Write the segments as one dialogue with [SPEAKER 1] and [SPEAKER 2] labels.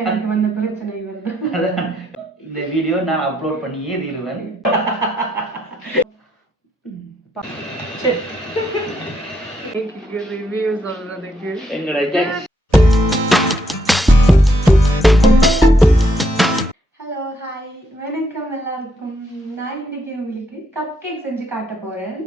[SPEAKER 1] எனக்கு வந்த பிரச்சனை வருது
[SPEAKER 2] இந்த வீடியோ நான் அப்லோட் பண்ணியே தீருவேன்.
[SPEAKER 1] ரிவ்யூ சொல்றதுக்கு.
[SPEAKER 2] எங்களோட
[SPEAKER 1] கப் கேக் செஞ்சு காட்ட போகிறேன்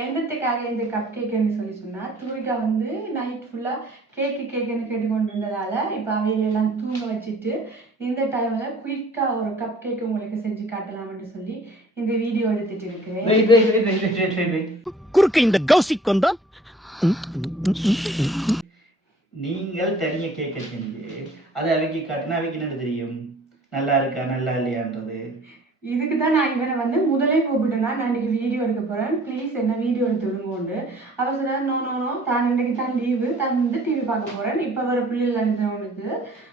[SPEAKER 1] என்னத்துக்காக இந்த கப் கேக்குன்னு சொல்லி சொன்னால் தூரிகா வந்து நைட் ஃபுல்லாக கேக்கு கேக்குன்னு கேட்டுக்கொண்டு இருந்ததால் இப்போ அவையிலெல்லாம் தூங்க வச்சுட்டு இந்த டைமில் குயிக்காக ஒரு கப் கேக் உங்களுக்கு செஞ்சு காட்டலாம்னு சொல்லி இந்த வீடியோ எடுத்துட்டு இருக்கிறேன்.
[SPEAKER 3] குறுக்க இந்த கௌசிக் வந்தா?
[SPEAKER 2] நீங்கள் தனியாக கேட்க செஞ்சு அதை அவைக்கு காட்டினா அவைக்கு என்ன தெரியும்? நல்லா இருக்கா நல்லா இல்லையான்றது?
[SPEAKER 1] இதுக்கு தான் நான் இவனை வந்து முதலே கூப்பிட்டேன்னா நான் இன்றைக்கி வீடியோ எடுக்க போகிறேன் ப்ளீஸ் என்ன வீடியோ எடுத்து விடுங்கோண்டு அவர் சொன்னார் நோ நோ நோ தான் இன்னைக்கு தான் லீவு தான் வந்து டிவி பார்க்க போகிறேன் இப்போ வர பிள்ளைகள் அனுப்பினவனுக்கு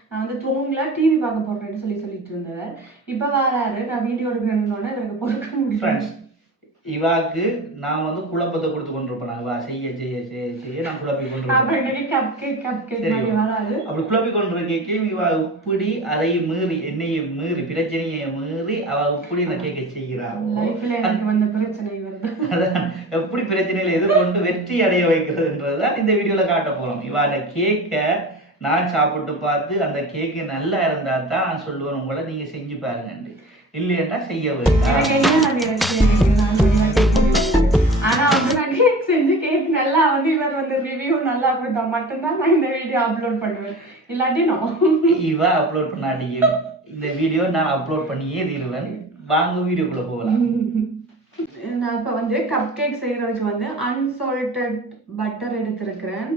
[SPEAKER 1] நான் வந்து தூங்கல டிவி பார்க்க போகிறேன்னு சொல்லி சொல்லிட்டு இருந்தவர் இப்போ வராரு. நான் வீடியோ எடுக்கிறேன்னு எனக்கு பொறுக்க முடியும்
[SPEAKER 2] இவாக்கு நான் வந்து குழப்பத்தை கொடுத்து கொண்டிருப்பேன். நான் வா செய்ய செய்ய செய்ய செய்ய நான் குழப்பி கொண்டிருப்பேன். அப்படி குழப்பி கொண்டிருக்கேன் இவா இப்படி அதை மீறி என்னையும் மீறி பிரச்சனையை மீறி அவ இப்படி இந்த கேட்க செய்கிறாள் எப்படி பிரச்சனையில எதிர்கொண்டு வெற்றி அடைய வைக்கிறதுன்றது தான் இந்த வீடியோல காட்ட போறோம். இவாட கேக்கை நான் சாப்பிட்டு பார்த்து அந்த கேக்கு நல்லா இருந்தா தான் நான் சொல்லுவேன். உங்களை நீங்க செஞ்சு பாருங்க இல்லையா செய்ய வேண்டாம்.
[SPEAKER 1] மட்டும்தான் நான் இந்த வீடியோ அப்லோட் பண்ணுவேன். இல்லாட்டி நான்
[SPEAKER 2] இவ அப்லோட் பண்ணாட்டியும் இந்த வீடியோ நான் அப்லோட் பண்ணியே தீருவேன். வாங்க வீடியோக்குள்ள போகலாம்.
[SPEAKER 1] நான் இப்போ வந்து கப் கேக் செய்கிறதுக்கு வந்து அன்சால்டட் பட்டர் எடுத்திருக்கிறேன்.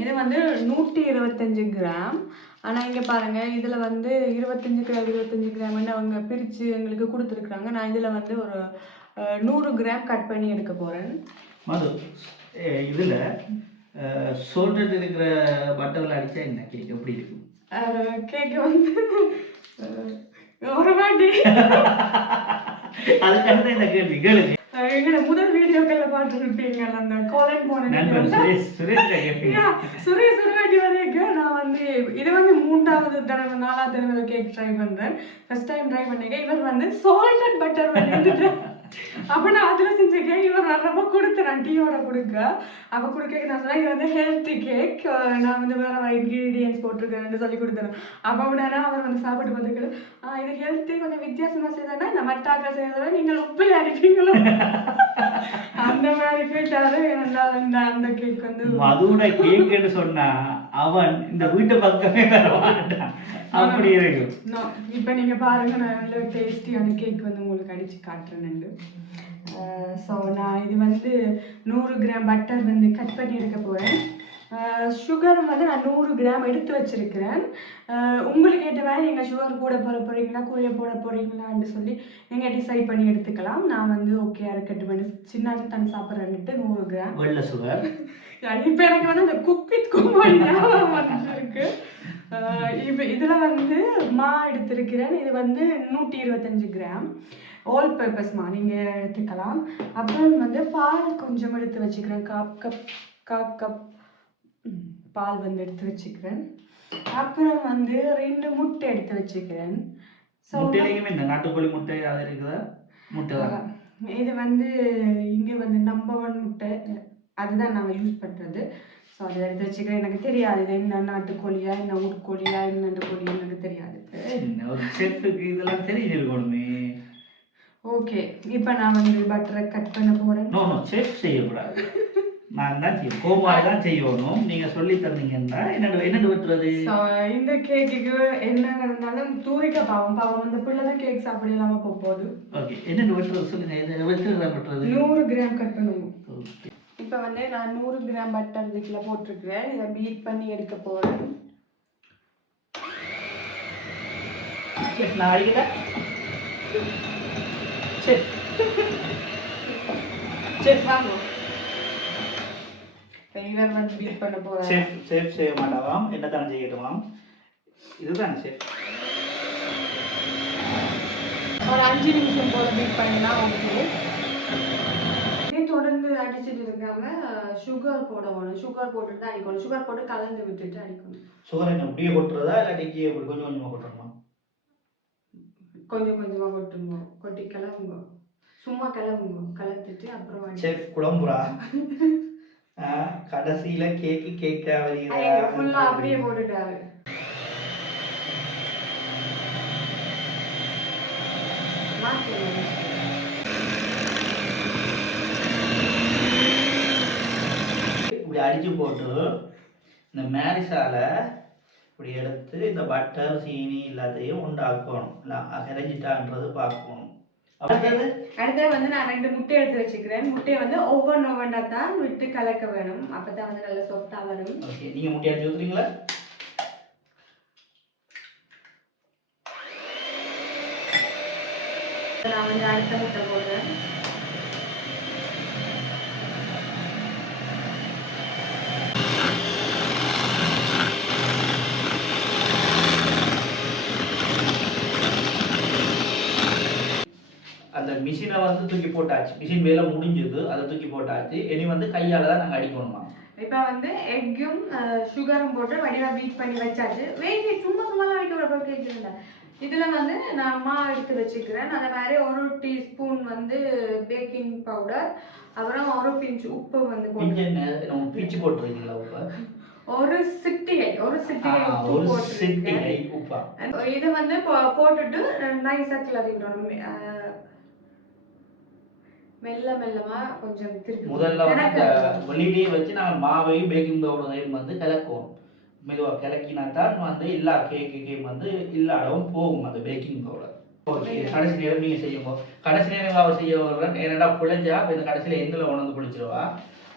[SPEAKER 1] இது வந்து நூற்றி இருபத்தஞ்சு கிராம். ஆனால் இங்கே பாருங்கள் இதில் வந்து இருபத்தஞ்சு கிராம் இருபத்தஞ்சு கிராம்னு அவங்க பிரித்து எங்களுக்கு கொடுத்துருக்குறாங்க. நான் இதில் வந்து ஒரு நூறு கிராம் கட் பண்ணி எடுக்க போகிறேன்
[SPEAKER 2] மது இதுல சோல்டர் இருக்கிற பட்டர்ல அடிச்சா என்ன? கேக் எப்படி இருக்கும்?
[SPEAKER 1] கேக்கு வந்து ஒரு வாட்டி.
[SPEAKER 2] அதுக்காக இந்த கேள்வி கேளுங்க.
[SPEAKER 1] எங்களோட முதல் வீடியோக்கள்ல பார்த்துருப்பீங்க அந்த கோலன் போன
[SPEAKER 2] சுரேஷ்
[SPEAKER 1] சுரவாட்டி வரைக்கும் நான் வந்து இது வந்து மூன்றாவது தடவை நாலாவது தடவை கேக் ட்ரை பண்றேன். ஃபர்ஸ்ட் டைம் ட்ரை பண்ணிக்க இவர் வந்து சால்டட் பட்டர் பண்ணிட்டு அப்ப நான் அதில் செஞ்ச கேக் இவர் ரொம்ப கொடுத்துறேன். டீயோட கொடுக்க. அப்ப கொடுக்க நான் சொன்னேன் இது வந்து ஹெல்த்தி கேக் நான் வந்து வேற வேறு இன்க்ரீடியன்ஸ் போட்டிருக்கேன்னு சொல்லி கொடுத்தேன் அப்போ உடனே அவர் வந்து சாப்பிட்டு பார்த்துக்கிட்டு இது ஹெல்த்தி கொஞ்சம் வித்தியாசமா செய்தானே இந்த மட்டாக்க செய்யறத நீங்கள் உப்பில் அடிப்பீங்களோ அந்த மாதிரி கேட்டாரு. என்னால் அந்த கேக் வந்து
[SPEAKER 2] மதுவோட கேக்குன்னு சொன்னா அவன் இந்த வீட்டு பக்கமே வர மாட்டான் அப்படி இருக்கும்.
[SPEAKER 1] இப்ப நீங்க பாருங்க நான் நல்ல டேஸ்டியான கேக் வந்து உங்களுக்கு அடிச்சு காட்டுறேன் ஸோ நான் இது வந்து நூறு கிராம் பட்டர் வந்து கட் பண்ணி எடுக்க போறேன். சுகர் வந்து நான் நூறு கிராம் எடுத்து வச்சிருக்கிறேன். உங்களுக்கு ஏற்ற மாதிரி நீங்கள் சுகர் கூட போட போறீங்களா குறைய போட போறீங்களான்னு சொல்லி நீங்கள் டிசைட் பண்ணி எடுத்துக்கலாம். நான் வந்து ஓகே இருக்கட்டும். சின்ன தன் சாப்பிட்றேன்ட்டு நூறு கிராம்
[SPEAKER 2] வெள்ளை சுகர்
[SPEAKER 1] இப்போ எனக்கு வந்து அந்த குக் வித் குமாரி ஞாபகம் வந்துருக்கு. இப்போ இதில் வந்து மா எடுத்திருக்கிறேன். இது வந்து நூற்றி இருபத்தஞ்சு கிராம். ஆல் பர்பஸ் மா நீங்கள் எடுத்துக்கலாம். அப்புறம் வந்து பால் கொஞ்சம் எடுத்து வச்சுக்கிறேன். காப் கப் காப் கப் பால் வந்து எடுத்து வச்சுக்கிறேன். அப்புறம் வந்து ரெண்டு முட்டை எடுத்து வச்சுக்கிறேன்.
[SPEAKER 2] முட்டையிலையுமே இந்த நாட்டுக்கோழி முட்டை அது இருக்குதா? முட்டை
[SPEAKER 1] இது வந்து இங்கே வந்து நம்பர் ஒன் முட்டை. அதுதான் நாங்கள் யூஸ் பண்ணுறது ஸோ அதை எடுத்து வச்சுக்கிறேன் எனக்கு தெரியாது. இது என்ன நாட்டுக்கோழியா என்ன ஊர்கோழியா என்னென்ன கோழியா எனக்கு தெரியாது.
[SPEAKER 2] என்ன இதெல்லாம் தெரிஞ்சிருக்கணுமே.
[SPEAKER 1] ஓகே இப்போ நான் வந்து பட்டரை கட் பண்ண போகிறேன்
[SPEAKER 2] நோ நோ செஃப் செய்யக்கூடாது. நான் தான் செய்யும் கோமாரி தான் செய்யணும். நீங்க சொல்லி தந்தீங்கன்னா என்னோட என்னென்ன வெட்டுறது?
[SPEAKER 1] இந்த கேக்குக்கு என்ன நடந்தாலும் தூரிக்க பாவம். பாவம் அந்த பிள்ளை தான் கேக் சாப்பிட இல்லாமல் போக போகுது.
[SPEAKER 2] ஓகே என்னென்ன வெட்டுறது சொல்லுங்க. இது வெட்டுறதா வெட்டுறது?
[SPEAKER 1] நூறு கிராம் கட் பண்ணுவோம்.
[SPEAKER 2] ஓகே
[SPEAKER 1] இப்போ வந்து நான் நூறு கிராம் பட்டர் இதுக்குள்ள போட்டிருக்கிறேன். இதை பீட் பண்ணி எடுக்க போகிறேன்
[SPEAKER 2] செஃப் நான் அடிக்கல செஃப் செஃப் வாங்க.
[SPEAKER 1] இவர் வந்து பீட் பண்ண போகிறேன்
[SPEAKER 2] செஃப் செஃப் செய்ய மாட்டாவாம் என்ன தானே செய்யட்டுமாம் இதுதானே செஃப்
[SPEAKER 1] ஒரு அஞ்சு நிமிஷம் போல பீட் பண்ணினா ஓகே இருக்காம சுகர் போட வேணும் சுகர் போட்டுட்டு தான் அடிக்கணும். சுகர் போட்டு கலந்து விட்டுட்டு அடிக்கணும்.
[SPEAKER 2] சுகர் என்ன அப்படியே கொட்டுறதா இல்லாட்டிக்கு இப்படி கொஞ்சம் கொஞ்சமாக கொட்டுறோமா
[SPEAKER 1] கொஞ்சம் கொஞ்சமா கொட்டுங்க. கொட்டி கிளம்புங்க. சும்மா கிளம்புங்க. கலந்துட்டு அப்புறம்
[SPEAKER 2] செஃப் குழம்புறா? கடைசியில கேக்கு கேக்கா
[SPEAKER 1] ஐயோ, ஃபுல்லா அப்படியே போட்டுட்டாரு மாத்தணும்.
[SPEAKER 2] இப்படி அடிச்சு போட்டு இந்த மேரிசால இப்படி எடுத்து இந்த பட்டர் சீனி எல்லாத்தையும் உண்டாக்கணும். இல்லை அகரைஞ்சிட்டான்றது பார்க்கணும். அடுத்தது?
[SPEAKER 1] வந்து நான் ரெண்டு முட்டை எடுத்து வச்சுக்கிறேன். முட்டையை வந்து ஒவ்வொன்று ஒவ்வொன்றா தான் விட்டு கலக்க வேணும். அப்பதான் வந்து நல்லா சொஃப்டா வரும்.
[SPEAKER 2] ஓகே நீங்கள் முட்டை அடிச்சு ஊற்றுறீங்களா
[SPEAKER 1] நான் வந்து அடுத்த முட்டை போடுறேன்.
[SPEAKER 2] அந்த மிஷினை வந்து தூக்கி போட்டாச்சு. மிஷின் வேலை முடிஞ்சது அதை தூக்கி போட்டாச்சு. இனி வந்து கையால் தான் நாங்கள் அடிக்கணுமா?
[SPEAKER 1] இப்போ வந்து எக்கும் சுகரும் போட்டு வடிவா பீட் பண்ணி வச்சாச்சு. வெயிட் சும்மா சும்மாலாம் வைக்க ஒரு கேட்குறேன் இதில் வந்து நான் மா எடுத்து வச்சுக்கிறேன். அதே மாதிரி ஒரு டீஸ்பூன் வந்து பேக்கிங் பவுடர் அப்புறம் ஒரு பிஞ்ச் உப்பு வந்து
[SPEAKER 2] பிஞ்சு போட்டுருக்கீங்களா உப்பை?
[SPEAKER 1] ஒரு சிட்டிகை ஒரு சிட்டிகை உப்பு போட்டிருக்கேன். இது வந்து போட்டுட்டு நைஸாக கிளறி விடணும் அஹ், மெல்ல மெல்லமா கொஞ்சம் திருப்பி
[SPEAKER 2] முதல்ல வந்து வெளியிலேயே வச்சு நாங்கள் மாவையும் பேக்கிங் பவுடரையும் வந்து கலக்குவோம். மெதுவாக கலக்கினா தான் வந்து எல்லா கேக்குக்கையும் வந்து இல்லாடவும் போகும் அந்த பேக்கிங் பவுடர் கடைசி நேரம் நீங்கள் செய்யுங்க. கடைசி நேரம் அவர் செய்ய வர்றேன். நேரடா புழைஞ்சா இந்த கடைசியில் எந்தில் உணர்ந்து பிடிச்சிருவா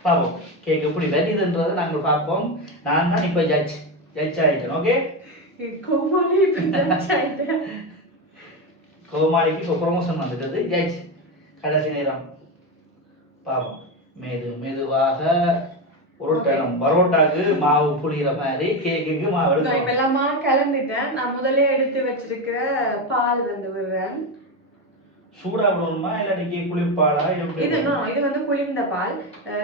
[SPEAKER 2] பார்ப்போம் கேக் எப்படி வருதுன்றதை நாங்கள் பார்ப்போம். நான் தான் இப்போ ஜட்ஜ் ஜட்ஜ் ஆகிட்டேன் ஓகே
[SPEAKER 1] கோமாளி.
[SPEAKER 2] கோமாளிக்கு இப்போ ப்ரொமோஷன் வந்துட்டது. ஜட்ஜ் கடைசி நேரம். பார்ப்போம் மெது மெதுவாக உருட்டணும் பரோட்டாக்கு மாவு புளிகிற மாதிரி கேக்குக்கு மாவு
[SPEAKER 1] So, இப்ப எல்லாமா கிளம்பிட்டேன். நான் முதல்ல எடுத்து வச்சிருக்கிற பால் வந்து விடுறேன்.
[SPEAKER 2] சூடா விடணுமா இல்லாட்டி குளிர்பாலா
[SPEAKER 1] இது இது வந்து குளிர்ந்த பால்.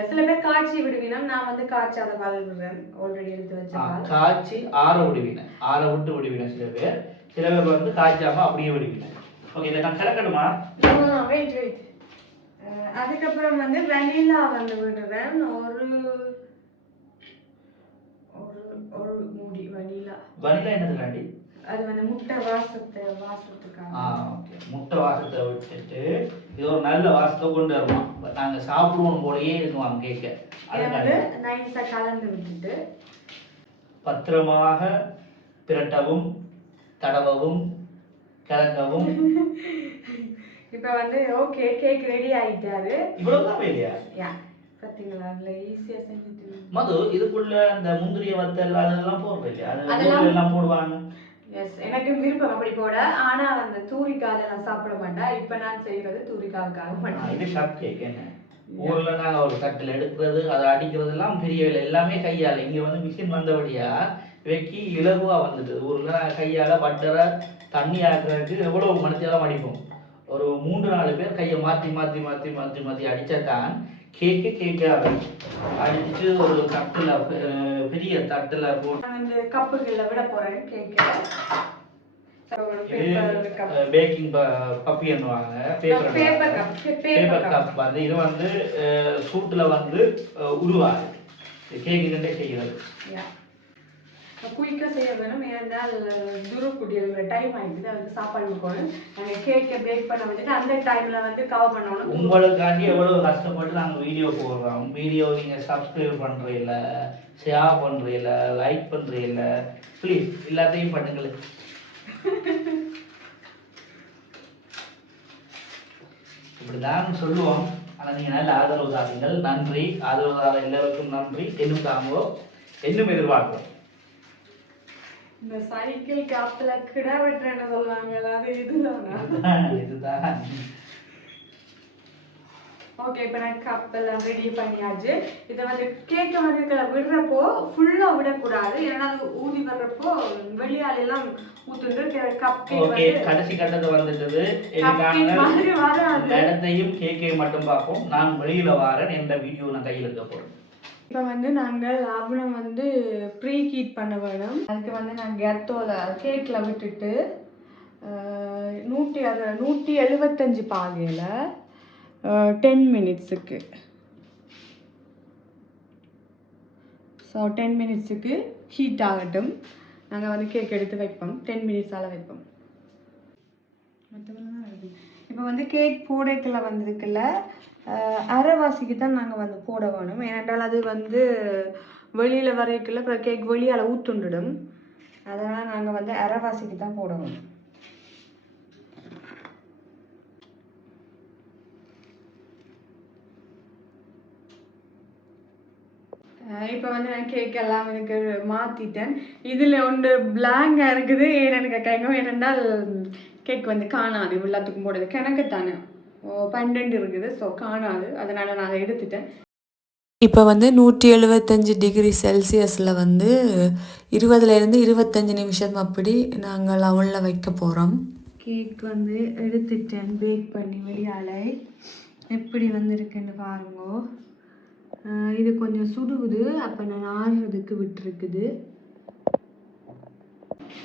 [SPEAKER 1] சில பேர் காய்ச்சி விடுவீனா நான் வந்து காய்ச்சாத பால் விடுறேன். ஆல்ரெடி எடுத்து வச்ச
[SPEAKER 2] ஆ,
[SPEAKER 1] பால்.
[SPEAKER 2] காய்ச்சி ஆற விடுவினேன் ஆற விட்டு விடுவினேன் சில பேர். சில பேர் வந்து காய்ச்சாம அப்படியே விடுவினேன் ஓகே இதை நான் கலக்கணுமா?
[SPEAKER 1] வெயிட் வெயிட் அதுக்கப்புறம் வந்து வெனிலா வந்து விடுறேன். ஒரு ஒரு ஒரு மூடி வெனிலா
[SPEAKER 2] வனிலா என்னதுலாண்டி
[SPEAKER 1] அது வந்து முட்டை வாசத்தை வாசத்துக்காக.
[SPEAKER 2] ஆ ஓகே முட்டை வாசத்தை விட்டுட்டு இது ஒரு நல்ல வாசத்தை கொண்டு வருவோம் நாங்கள் சாப்பிடுவோம் போலயே இருக்குவாங்க கேட்க?
[SPEAKER 1] இதை
[SPEAKER 2] அதுக்காக
[SPEAKER 1] வந்து நைஸா கலந்து விட்டுட்டு
[SPEAKER 2] பத்திரமாக பிரட்டவும் தடவவும் கலக்கவும்
[SPEAKER 1] இப்போ வந்து ஓகே கேக் ரெடி ஆயிட்டாரு.
[SPEAKER 2] இவ்வளவுதான் வேலையா?
[SPEAKER 1] யா பார்த்தீங்களா அதில் ஈஸியாக செஞ்சுட்டு.
[SPEAKER 2] மது இதுக்குள்ள அந்த முந்திரிய வத்தல் அதெல்லாம் போடுறது இல்லையா? அது
[SPEAKER 1] அதெல்லாம்
[SPEAKER 2] எல்லாம் போடுவாங்க.
[SPEAKER 1] எஸ் எனக்கு விருப்பம் அப்படி போட. ஆனா அந்த தூரிக்காய் நான் சாப்பிட மாட்டேன். இப்போ நான் செய்யறது தூரிக்காவுக்காக
[SPEAKER 2] ஆ,
[SPEAKER 1] மட்டும்.
[SPEAKER 2] இது கப் கேக் என்ன? ஊர்ல நாங்க ஒரு தட்டில் எடுக்கிறது அதை அடிக்கிறது எல்லாம் பெரிய வேலை. எல்லாமே கையால. இங்க வந்து மிஷின் வந்தபடியா வைக்கி இலகுவா வந்துட்டு. ஊர்ல கையால பட்டரை தண்ணி ஆக்குறதுக்கு எவ்வளவு மணித்தெல்லாம் அடிப்போம். ஒரு மூன்று நாலு பேர் கையை மாத்தி மாத்தி மாத்தி மாத்தி மாத்தி அடிச்சா தான் கேக்கு கேக்காது அடிச்சு ஒரு தட்டுல பெரிய தட்டுல போட்டு
[SPEAKER 1] கப்புகளில் விட போறேன் கேக்க.
[SPEAKER 2] பேக்கிங் பப்பி என்னுவாங்க
[SPEAKER 1] பேப்பர்
[SPEAKER 2] பேப்பர்
[SPEAKER 1] கப்
[SPEAKER 2] வந்து இது வந்து சூட்டுல வந்து உருவாது கேக்கு கண்டே செய்கிறது?
[SPEAKER 1] குயிக்காக செய்ய வேணும் ஏன்னால் துரு குட்டியோட டைம் ஆகிட்டு வந்து சாப்பாடு கொடுக்கணும். நாங்கள் கேக்கை பேக் பண்ண வச்சுட்டு அந்த டைமில் வந்து கவர் பண்ணணும்.
[SPEAKER 2] உங்களுக்காண்டி எவ்வளோ கஷ்டப்பட்டு நாங்கள் வீடியோ போடுறோம். வீடியோ நீங்கள் சப்ஸ்கிரைப் பண்றீல்ல ஷேர் பண்றீல்ல லைக் பண்றீல்ல ப்ளீஸ் எல்லாத்தையும் பண்ணுங்களேன் இப்படிதான் சொல்லுவோம். ஆனால் நீங்கள் நல்ல ஆதரவு தாருங்கள். நன்றி. ஆதரவு தார எல்லோருக்கும் நன்றி. என்னும் தாங்கோ என்னும் எதிர்பார்க்கிறோம்.
[SPEAKER 1] இந்த சைக்கிள் காத்துல கிடா வெட்டுறேன்னு சொல்லுவாங்க அது இதுதானா?
[SPEAKER 2] இதுதான்
[SPEAKER 1] ஓகே இப்போ நான் கப் எல்லாம் ரெடி பண்ணியாச்சு. இதை வந்து கேக்கை வந்து இதில் விடுறப்போ ஃபுல்லாக விடக்கூடாது. ஏன்னா அது ஊதி வர்றப்போ வெளியால எல்லாம் ஊத்துட்டு கப் கேக்
[SPEAKER 2] ஓகே கடைசி கட்டத்தை வந்துட்டது. இடத்தையும் கேக்கையும் மட்டும் பார்ப்போம். நான் வெளியில வாரேன் என்ற வீடியோ நான் கையில் இருக்க போறேன்.
[SPEAKER 1] இப்போ வந்து நாங்கள் அவனை வந்து ப்ரீ ஹீட் பண்ண வேணும். அதுக்கு வந்து நான் கெத்தோவில் கேக்கில் விட்டுட்டு நூற்றி அது நூற்றி எழுபத்தஞ்சு பாகையில் டென் மினிட்ஸுக்கு ஸோ டென் மினிட்ஸுக்கு ஹீட் ஆகட்டும். நாங்கள் வந்து கேக் எடுத்து வைப்போம். டென் மினிட்ஸால் வைப்போம். இப்போ வந்து கேக் போடைக்குள்ள வந்திருக்குல்ல அஹ், அரைவாசிக்கு தான் நாங்கள் வந்து போட வேணும். ஏனென்றால் அது வந்து வெளியில் வரைக்குள்ள அப்புறம் கேக் வெளியால் ஊத்துண்டுடும். அதனால் நாங்கள் வந்து அரைவாசிக்கு தான் போட வேணும். இப்போ வந்து நான் கேக் எல்லாம் எனக்கு மாற்றிட்டேன் இதில் ஒன்று பிளாங்காக இருக்குது. ஏன்னு கேட்காங்க ஏனென்றால் கேக் வந்து காணாது எல்லாத்துக்கும் போடுறது கணக்கு தானே ஓ பன்னெண்டு இருக்குது. ஸோ காணாது. அதனால் நான் அதை எடுத்துட்டேன்.
[SPEAKER 4] இப்போ வந்து நூற்றி எழுபத்தஞ்சி டிகிரி செல்சியஸில் வந்து இருபதுலேருந்து இருபத்தஞ்சி நிமிஷம் அப்படி நாங்கள் அவனில் வைக்க போகிறோம்
[SPEAKER 1] கேக் வந்து எடுத்துட்டேன். பேக் பண்ணி வெளியால. எப்படி வந்திருக்குன்னு பாருங்கோ. இது கொஞ்சம் சுடுகுது. அப்போ நான் ஆறுறதுக்கு விட்டுருக்குது.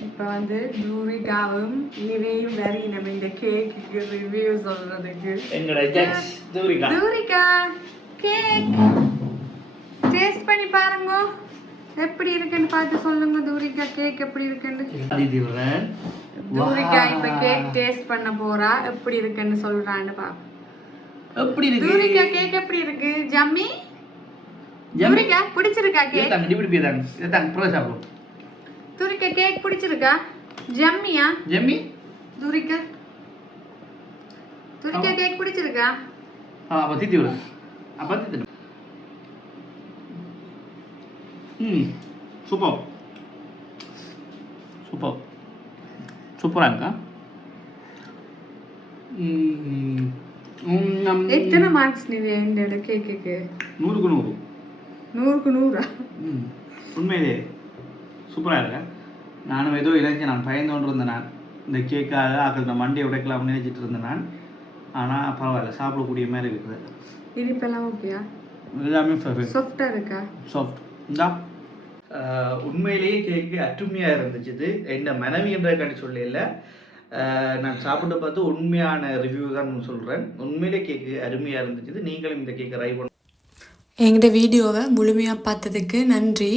[SPEAKER 1] இப்போ வந்து தூரிகாவும் நிவையும் வரி நம்ம இந்த கேக்குக்கு ரிவ்யூ சொல்றதுக்கு.
[SPEAKER 2] எங்களோட judge Thurika.
[SPEAKER 1] Thurika cake taste பண்ணி பாருங்க. எப்படி இருக்குன்னு பார்த்து சொல்லுங்க தூரிகா கேக் எப்படி இருக்குன்னு. தூரிகா இப்ப கேக் டேஸ்ட் பண்ண போறா. எப்படி இருக்குன்னு சொல்றான்னு பாப்போம்.
[SPEAKER 2] எப்படி இருக்கு?
[SPEAKER 1] தூரிகா கேக் எப்படி இருக்கு? ஜம்மி? தூரிகா பிடிச்சிருக்கா கேக்
[SPEAKER 2] இதாங்க இப்படி போய்தாங்க இதாங்க ப்ரோ சாப்பிடும்
[SPEAKER 1] தூரிகா கேக் பிடிச்சிருக்கா ஜம்மியா
[SPEAKER 2] ஜெம்மி
[SPEAKER 1] தூரிகா தூரிகா கேக் பிடிச்சிருக்கா
[SPEAKER 2] ஆ அப்போ தித்தி விடு அப்போ தித்தி ம் சூப்பர் சூப்பர் சூப்பராக இருக்கா ம், ம், நம்-
[SPEAKER 1] எத்தனை மார்க்ஸ் நீ இந்த கேக்குக்கு
[SPEAKER 2] நூறுக்கு நூறு
[SPEAKER 1] நூறுக்கு நூறா
[SPEAKER 2] ம் உண்மையிலே சூப்பராக இருக்கா. நானும் ஏதோ இணைஞ்சு நான் பயந்தோன்று இருந்தேன் நான் இந்த கேக்காக ஆக்கள் இந்த மண்டியை உடைக்கலாம்னு நினைச்சிட்டு இருந்தேன் நான் ஆனால் பரவாயில்ல சாப்பிடக்கூடிய மாதிரி இருக்குது.
[SPEAKER 1] இனிப்பெல்லாம் ஓகேயா
[SPEAKER 2] எல்லாமே பர்ஃபெக்ட்
[SPEAKER 1] சாஃப்டா இருக்கா?
[SPEAKER 2] சாஃப்ட் இந்தா. உண்மையிலேயே கேக்கு அருமையாக இருந்துச்சு இது என்ன மனைவி என்ற காட்டி சொல்லல. நான் சாப்பிட்டு பார்த்து உண்மையான ரிவ்யூ தான் சொல்கிறேன் உண்மையிலே கேக்கு அருமையாக இருந்துச்சு நீங்களும் இந்த கேக்கை ட்ரை பண்ண
[SPEAKER 4] எங்களோட வீடியோவை முழுமையாக பார்த்ததுக்கு நன்றி.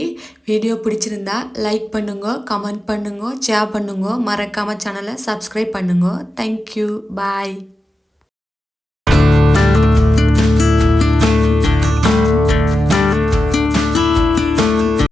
[SPEAKER 4] வீடியோ பிடிச்சிருந்தா லைக் பண்ணுங்க கமெண்ட் பண்ணுங்க ஷேர் பண்ணுங்க. மறக்காமல் சேனலை சப்ஸ்கிரைப் பண்ணுங்க. Thank you bye